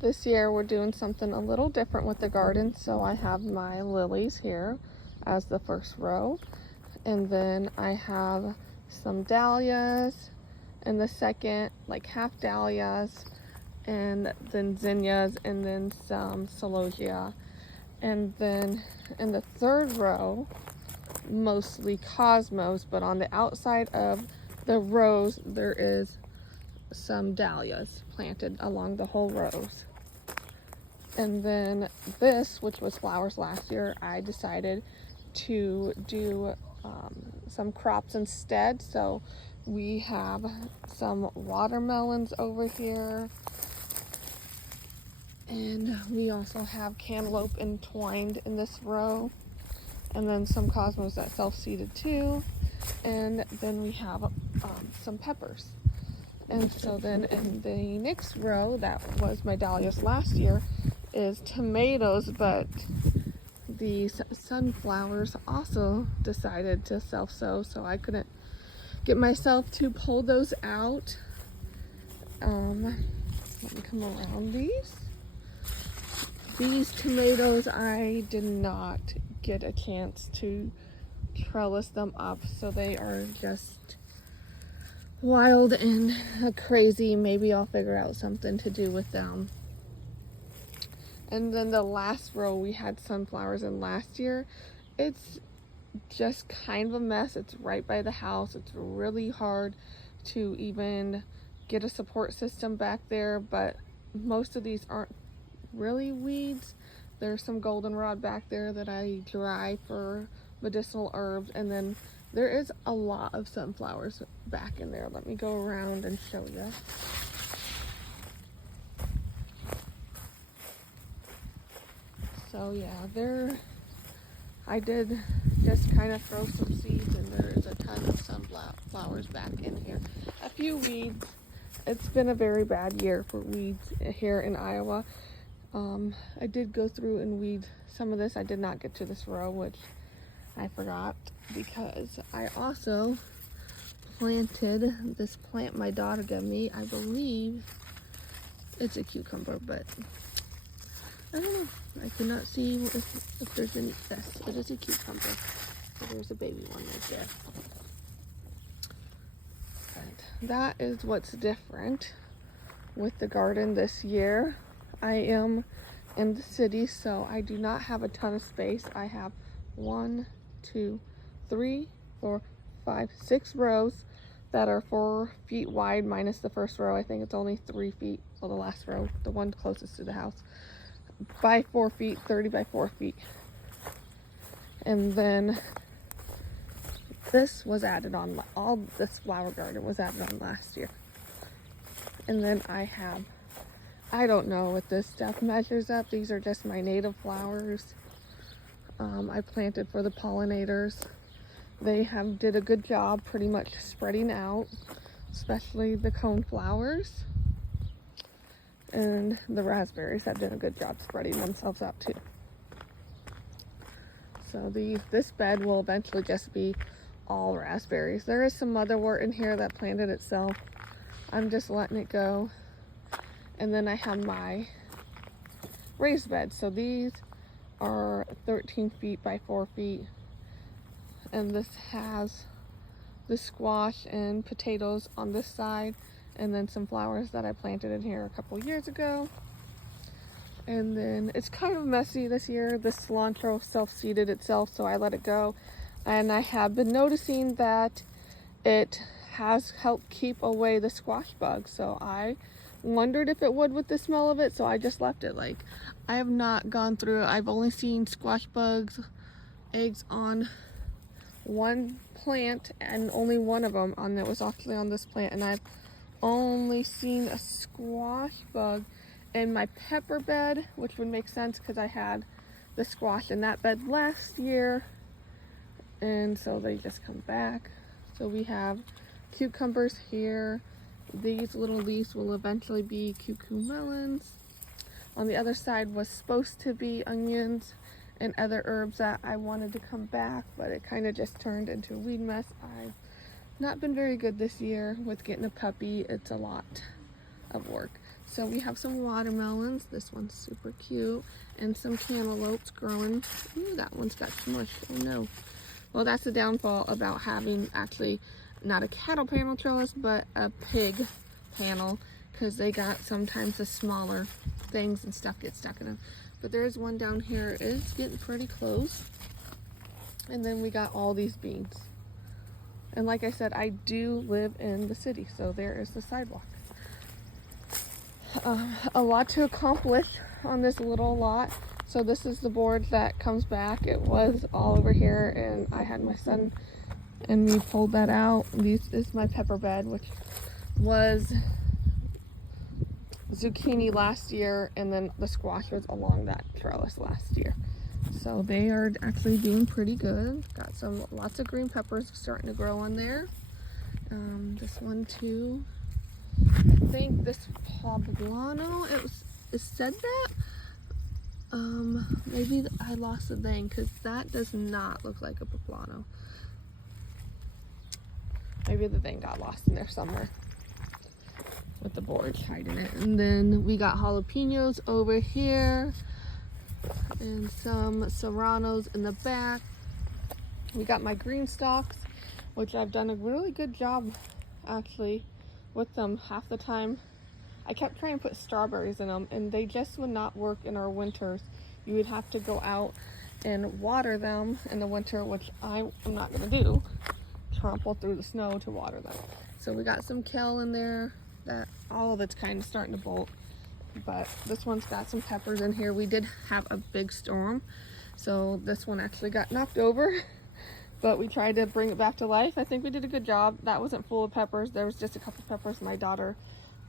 This year we're doing something a little different with the garden. So I have my lilies here as the first row. And then I have some dahlias in the second, like half dahlias, and then zinnias, and then some celosia. And then in the third row, mostly cosmos, but on the outside of the rows, there is some dahlias planted along the whole rows. And then this, which was flowers last year, I decided to do some crops instead. So we have some watermelons over here, and we also have cantaloupe entwined in this row, and then some cosmos that self-seeded too, and then we have some peppers. And so then in the next row, that was my dahlias last year, is tomatoes, but these sunflowers also decided to self-sow, so I couldn't get myself to pull those out. Let me come around these. These tomatoes, I did not get a chance to trellis them up, so they are just wild and crazy. Maybe I'll figure out something to do with them. And then the last row we had sunflowers in last year. It's just kind of a mess. It's right by the house. It's really hard to even get a support system back there, but most of these aren't really weeds. There's some goldenrod back there that I dry for medicinal herbs, and then there is a lot of sunflowers back in there. Let me go around and show you. So yeah, I did just kind of throw some seeds, and there is a ton of sunflowers back in here. A few weeds. It's been a very bad year for weeds here in Iowa. I did go through and weed some of this. I did not get to this row, which I forgot, because I also planted this plant my daughter gave me. I believe it's a cucumber, but I don't know. I cannot see if there's any. Yes, it is a cucumber. So there's a baby one right there. But that is what's different with the garden this year. I am in the city, so I do not have a ton of space. I have 1, 2, 3, 4, 5, 6 rows that are 4 feet wide, minus the first row. I think it's only 3 feet. Well, the last row, the one closest to the house, by 4 feet, 30 by 4 feet. And then this was added on, all this flower garden was added on last year. And then I don't know what this stuff measures up. These are just my native flowers I planted for the pollinators. They did a good job pretty much spreading out, especially the cone flowers. And the raspberries have done a good job spreading themselves out too. So this bed will eventually just be all raspberries. There is some motherwort in here that planted itself. I'm just letting it go. And then I have my raised beds. So these are 13 feet by 4 feet. And this has the squash and potatoes on this side, and then some flowers that I planted in here a couple years ago. And then it's kind of messy this year. The cilantro self-seeded itself, so I let it go. And I have been noticing that it has helped keep away the squash bugs. So I wondered if it would with the smell of it, so I just left it. Like, I have not gone through it. I've only seen squash bugs eggs on one plant, and only one of them that was actually on this plant, and I've only seen a squash bug in my pepper bed, which would make sense because I had the squash in that bed last year, and so they just come back. So we have cucumbers here. These little leaves will eventually be cucumelons. On the other side was supposed to be onions and other herbs that I wanted to come back, but it kind of just turned into a weed mess. I've not been very good this year with getting a puppy. It's a lot of work. So we have some watermelons. This one's super cute. And some cantaloupes growing. Ooh, that one's got smushed. Oh no. Well, that's the downfall about having actually not a cattle panel trellis, but a pig panel, because they got sometimes the smaller things and stuff get stuck in them. But there is one down here. It's getting pretty close. And then we got all these beans. And like I said, I do live in the city, so there is the sidewalk. A lot to accomplish on this little lot. So this is the board that comes back. It was all over here, and I had my son and me pulled that out. This is my pepper bed, which was zucchini last year, and then the squash was along that trellis last year. So they are actually doing pretty good. Got lots of green peppers starting to grow on there. This one too. I think this poblano, it said that. Maybe I lost the thing, because that does not look like a poblano. Maybe the thing got lost in there somewhere with the board hiding it. And then we got jalapenos over here and some serranos in the back. We got my green stalks, which I've done a really good job actually with them. Half the time I kept trying to put strawberries in them, and they just would not work in our winters. You would have to go out and water them in the winter, which I am not going to do. Trample through the snow to water them. So we got some kale in there. That all of it's kind of starting to bolt, but this one's got some peppers in here. We did have a big storm, so this one actually got knocked over, but we tried to bring it back to life. I think we did a good job. That wasn't full of peppers. There was just a couple peppers my daughter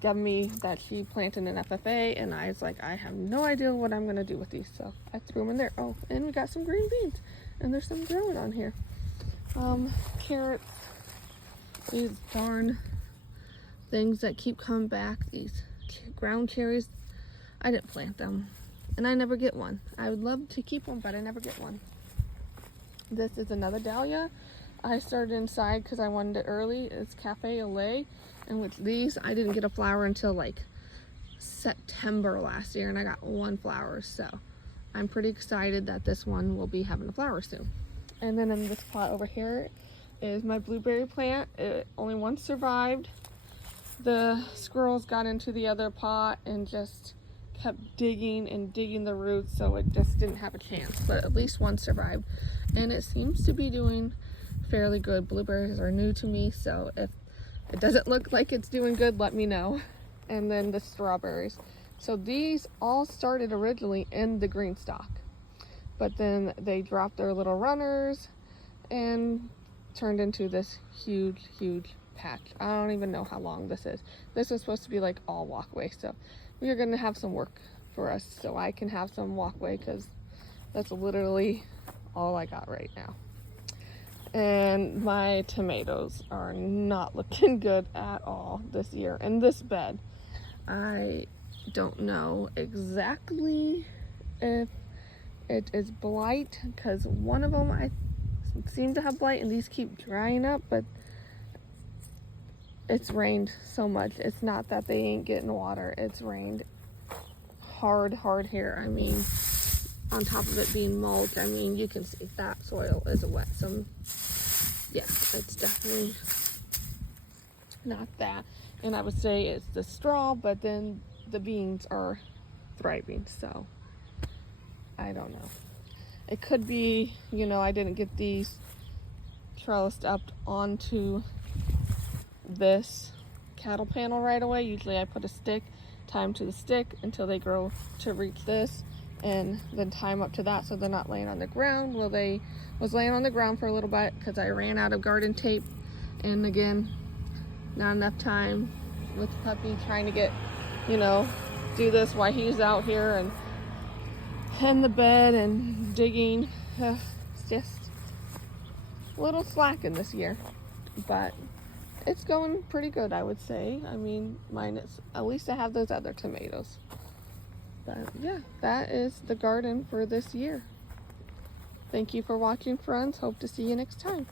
gave me that she planted in FFA, and I was like, I have no idea what I'm gonna do with these, so I threw them in there. Oh, and we got some green beans, and there's some growing on here. Carrots, these darn things that keep coming back, these ground cherries. I didn't plant them, and I never get one. I would love to keep one, but I never get one. This is another dahlia. I started inside because I wanted it early. It's Cafe au Lait, and with these I didn't get a flower until like September last year, and I got one flower, so I'm pretty excited that this one will be having a flower soon. And then in this pot over here is my blueberry plant. Only one survived. The squirrels got into the other pot and just kept digging and digging the roots, so it just didn't have a chance, but at least one survived, and it seems to be doing fairly good. Blueberries are new to me, so if it doesn't look like it's doing good, let me know. And then the strawberries. So these all started originally in the green stalk, but then they dropped their little runners and turned into this huge patch. I don't even know how long this is. This is supposed to be like all walkway, so we are going to have some work for us so I can have some walkway, because that's literally all I got right now. And my tomatoes are not looking good at all this year in this bed. I don't know exactly if it is blight, because one of them I seem to have blight, and these keep drying up, but it's rained so much. It's not that they ain't getting water. It's rained hard here. I mean, on top of it being mulch, I mean, you can see that soil is wet. So yeah, it's definitely not that. And I would say it's the straw, but then the beans are thriving, so I don't know. It could be, you know, I didn't get these trellised up onto this cattle panel right away. Usually I put a stick, tie them to the stick until they grow to reach this, and then tie them up to that so they're not laying on the ground. Well, they was laying on the ground for a little bit because I ran out of garden tape, and again, not enough time with the puppy trying to get, you know, do this while he's out here and in the bed and digging. It's just a little slacking this year, but it's going pretty good, I would say. I mean, mine is, at least I have those other tomatoes. But yeah, that is the garden for this year. Thank you for watching, friends. Hope to see you next time.